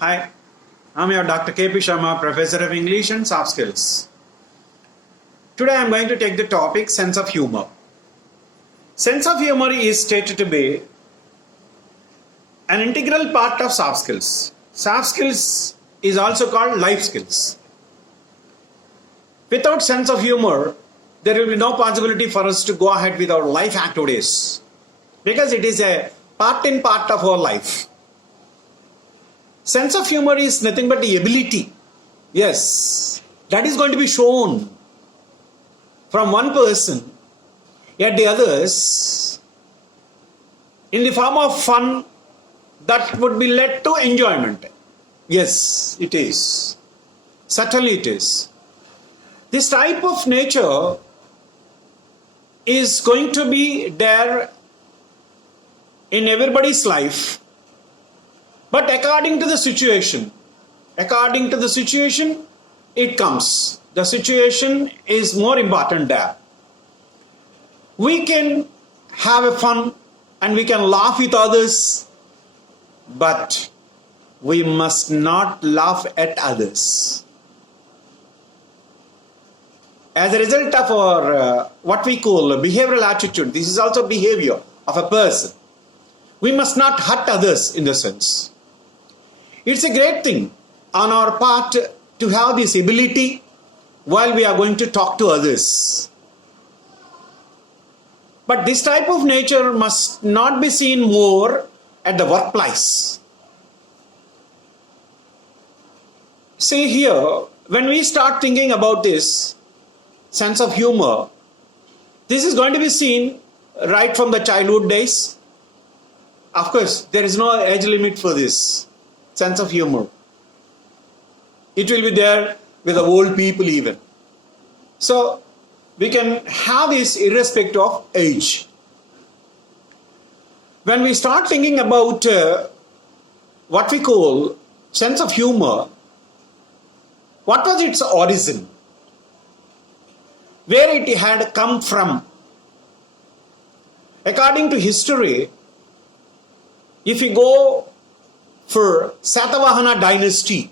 Hi, I'm your Dr. K.P.Sarma, Professor of English and Softskills. Today I'm going to take the topic sense of humor. Sense of humor is stated to be an integral part of soft skills. Soft skills is also called life skills. Without sense of humor, there will be no possibility for us to go ahead with our life activities because it is a part of our life. Sense of humor is nothing but the ability, yes, that is going to be shown from one person at the others in the form of fun that would be led to enjoyment. Yes, it is. Certainly it is. This type of nature is going to be there in everybody's life. But according to the situation, it comes. The situation is more important there. We can have a fun and we can laugh with others, but we must not laugh at others. As a result of our what we call behavioral attitude, this is also behavior of a person. We must not hurt others in the sense. It's a great thing on our part to have this ability while we are going to talk to others. But this type of nature must not be seen more at the workplace. See here, when we start thinking about this sense of humor, this is going to be seen right from the childhood days. Of course, there is no age limit for this sense of humor. It will be there with the old people even. So we can have this irrespective of age. When we start thinking about what we call sense of humor, what was its origin? Where it had come from? According to history, if you go for Satavahana dynasty,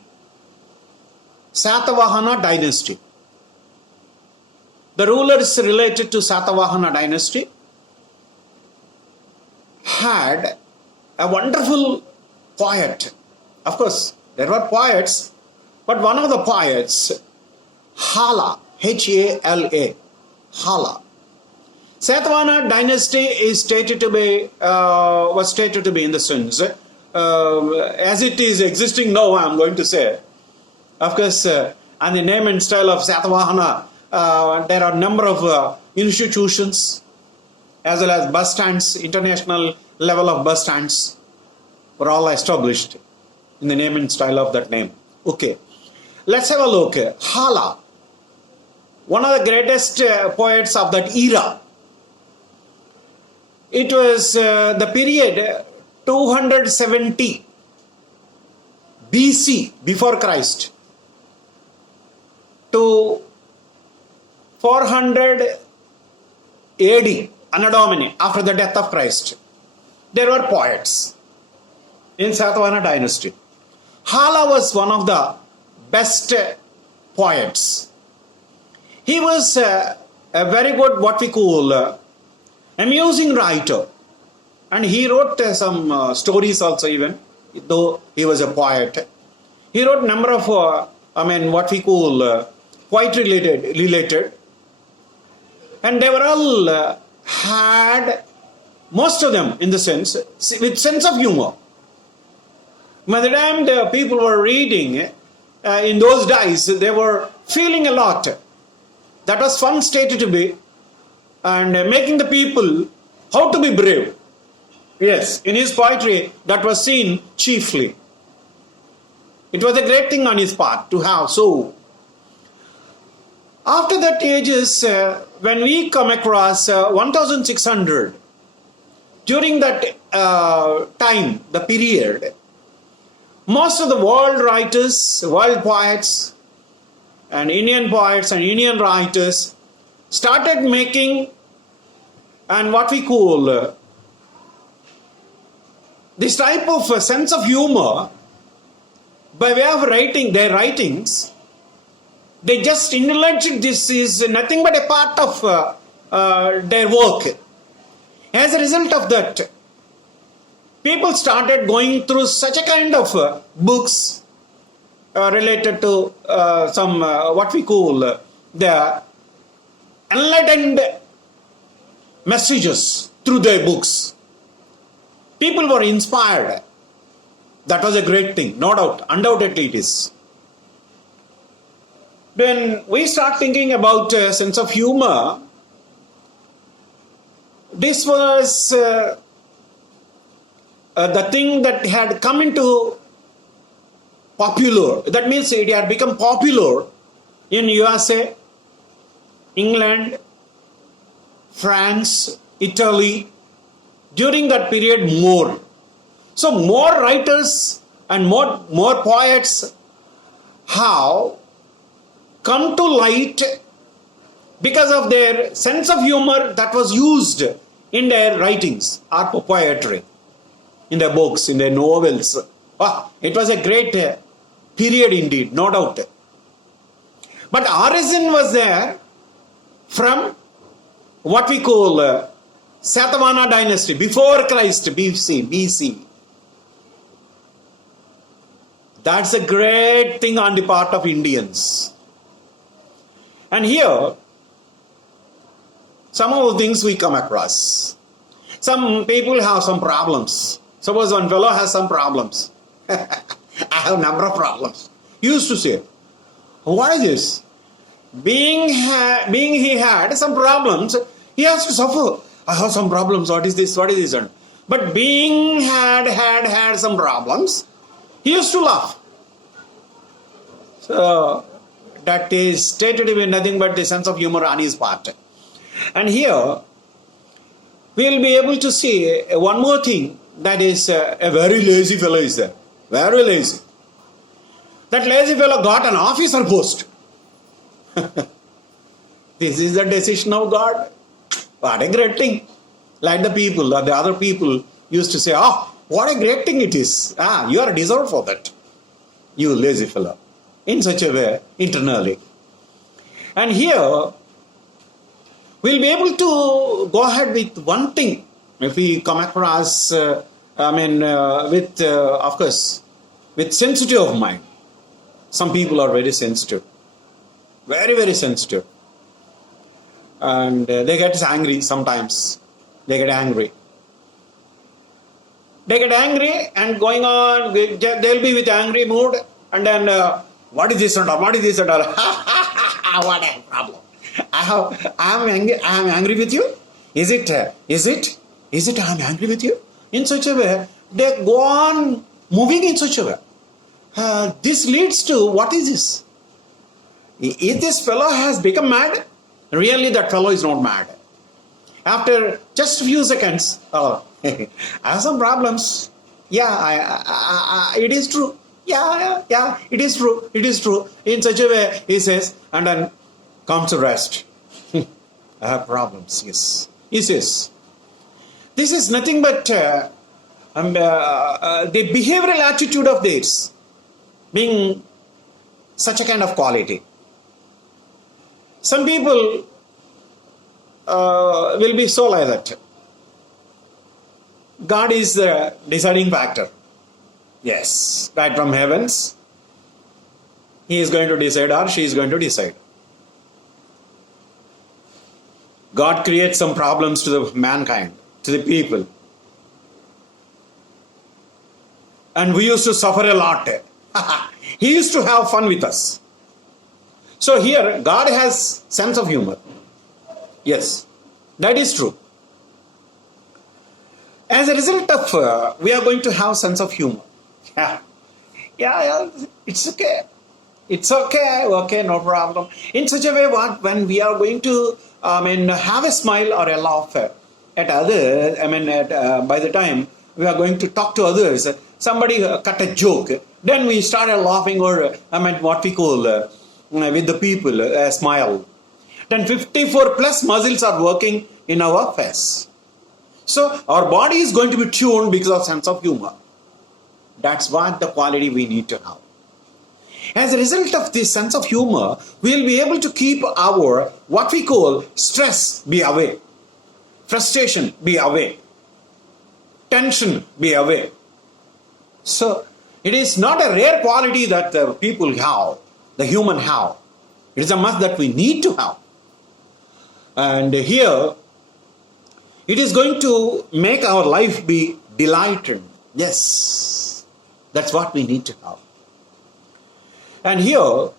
the rulers related to Satavahana dynasty had a wonderful poet. Of course, there were poets, but one of the poets, Hala, H-A-L-A, Hala. Satavahana dynasty is stated to be was stated to be in the sense as it is existing now. I am going to say, of course, and the name and style of Satavahana, there are a number of institutions as well as bus stands, international level of bus stands were all established in the name and style of that name. Okay, let's have a look. Hala, one of the greatest poets of that era. It was the period 270 BC, before Christ, to 400 AD, Anno Domini, after the death of Christ. There were poets in Satavahana dynasty. Hala was one of the best poets. He was a very good, what we call, amusing writer. And he wrote some stories also even, though he was a poet. He wrote a number of, what we call poetry related. And they were all had, most of them in the sense, with sense of humor. By the time the people were reading, in those days, they were feeling a lot. That was fun stated to be, and making the people how to be brave. Yes, in his poetry, that was seen chiefly. It was a great thing on his part to have so. After that ages, when we come across 1600, during that time, the period, most of the world writers, world poets, and Indian poets and Indian writers started making and what we call this type of sense of humor by way of writing their writings, they just indulged. This is nothing but a part of their work. As a result of that, people started going through such a kind of books related to some what we call the enlightened messages through their books. People were inspired. That was a great thing, no doubt, undoubtedly it is. When we start thinking about a sense of humor, this was the thing that had come into popular. That means it had become popular in USA, England, France, Italy, during that period more. So more writers and more poets have come to light because of their sense of humor that was used in their writings or poetry, in their books, in their novels. It was a great period indeed, no doubt. But origin was there from what we call Satavahana dynasty, before Christ, BC. That's a great thing on the part of Indians. And here, some of the things we come across. Some people have some problems. Suppose one fellow has some problems. I have a number of problems. He used to say, why this? Being he had some problems, he has to suffer. I have some problems. What is this? What is this? But being had some problems, he used to laugh. So that is stated to be nothing but the sense of humor on his part. And here we will be able to see one more thing, that is a very lazy fellow is there. Very lazy. That lazy fellow got an officer post. This is the decision of God. What a great thing. Like the people or the other people used to say, what a great thing it is. You are deserved for that. You lazy fellow. In such a way, internally. And here, we'll be able to go ahead with one thing. If we come across, of course, with sensitive of mind. Some people are very sensitive. Very, very sensitive. And they get angry sometimes. They get angry. They get angry and going on, they'll be with angry mood, and then, what is this and all? What is this and all? What a problem. I am angry with you? Is it I am angry with you? In such a way, they go on moving in such a way. This leads to, what is this? If this fellow has become mad, really that fellow is not mad. After just a few seconds, I have some problems. Yeah, it is true. Yeah, it is true. It is true. In such a way, he says, and then comes to rest. I have problems, yes. He says, this is nothing but the behavioral attitude of theirs being such a kind of quality. Some people will be so like that. God is the deciding factor. Yes, right from heavens, he is going to decide or she is going to decide. God creates some problems to the mankind, to the people. And we used to suffer a lot. He used to have fun with us. So here, God has sense of humor. Yes, that is true. As a result of, we are going to have sense of humor. Yeah, it's okay. It's okay, no problem. In such a way, when we are going to, have a smile or a laugh at others, by the time we are going to talk to others, somebody cut a joke, then we started laughing, or what we call with the people, a smile. Then 54 plus muscles are working in our face. So our body is going to be tuned because of sense of humor. That's what the quality we need to have. As a result of this sense of humor, we will be able to keep our, what we call, stress be away, frustration be away, tension be away. So, it is not a rare quality that the people have, the human have. It is a must that we need to have. And here, it is going to make our life be delighted. Yes, that's what we need to have. And here,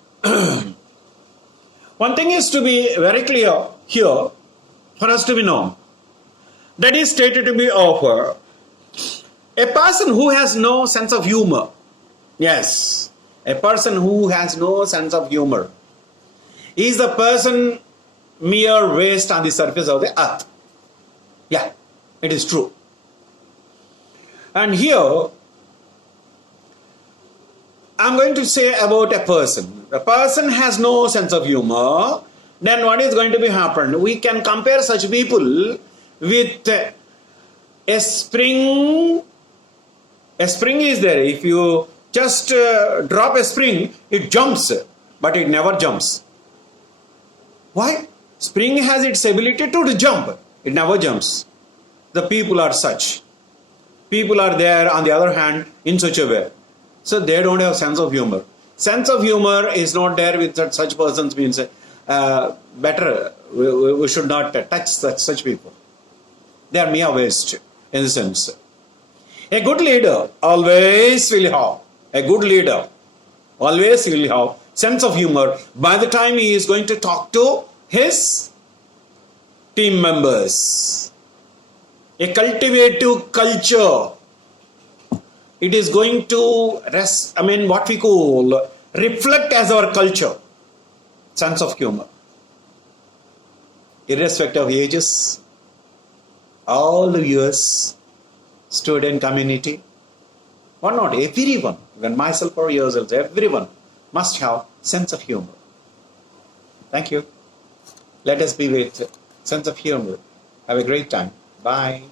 one thing is to be very clear here, for us to be known. That is stated to be of a person who has no sense of humor. Yes, a person who has no sense of humor is the person mere waste on the surface of the earth. Yeah, it is true. And here, I'm going to say about a person. A person has no sense of humor, then what is going to be happen? We can compare such people with a spring. A spring is there. If you just drop a spring, it jumps, but it never jumps. Why? Spring has its ability to jump. It never jumps. The people are such. People are there, on the other hand, in such a way. So they don't have sense of humor. Sense of humor is not there with such persons. Means better. We should not touch such people. They are mere waste in the sense. A good leader always will have. A good leader always will have sense of humor by the time he is going to talk to his team members. A cultivative culture. It is going to what we call reflect as our culture. Sense of humor. Irrespective of ages, all the viewers, student community, or not, everyone, even myself or yourselves, everyone must have sense of humor. Thank you. Let us be with sense of humor. Have a great time. Bye.